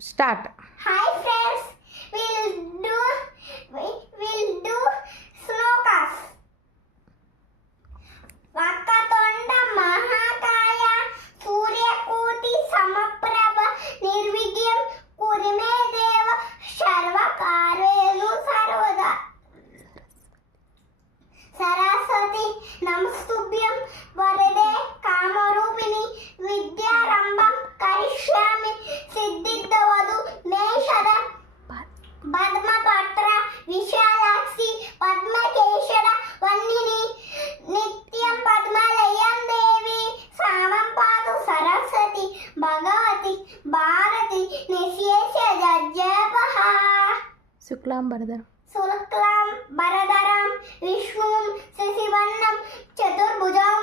Start. Hi friends, we'll do slokas. Vakatonda Mahakaya Suryakuti Samaprabha Nirvigyam Kurime Deva Sarvakarvelu Sarvada Saraswati Namastubhyam Varade Kamarupini Vidyarambam Karishyami Siddhidavadu Neshada Padmapatra Vishalakshi Padmakeshara Vannini Nityam Padmalayam Devi Samam Padu Saraswati Bhagavati Bharati Nisyesya Jajyapaha Suklam Bharadharam. Sulaklam Bharadaram Vishnum Sisivannam Chaturbhujam